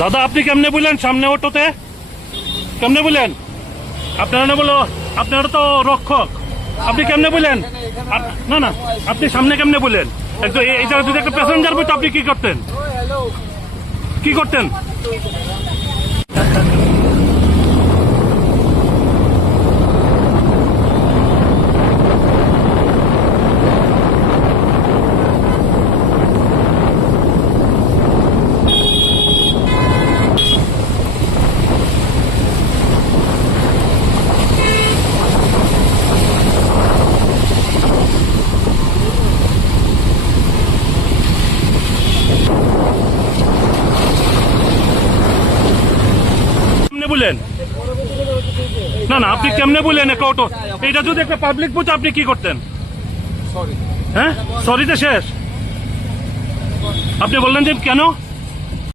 দাদা, আপনি কেমনে বললেন সামনে অটোতে? কেমনে বললেন আপনারা না বলো, আপনারা তো রক্ষক। আপনি কেমনে বললেন না না, আপনি সামনে কেমনে বললেন একদম এই জায়গায় যদি একটা প্যাসেঞ্জার বইতো আপনি কি করতেন? কি করতেন? কেমনে বললেন না না আপনি কেমনে বললেন একটা অটো এটা যদি একটা পাবলিক বুথ আপনি কি করতেন? হ্যাঁ? সরিতে শেষ? আপনি বললেন যে কেন?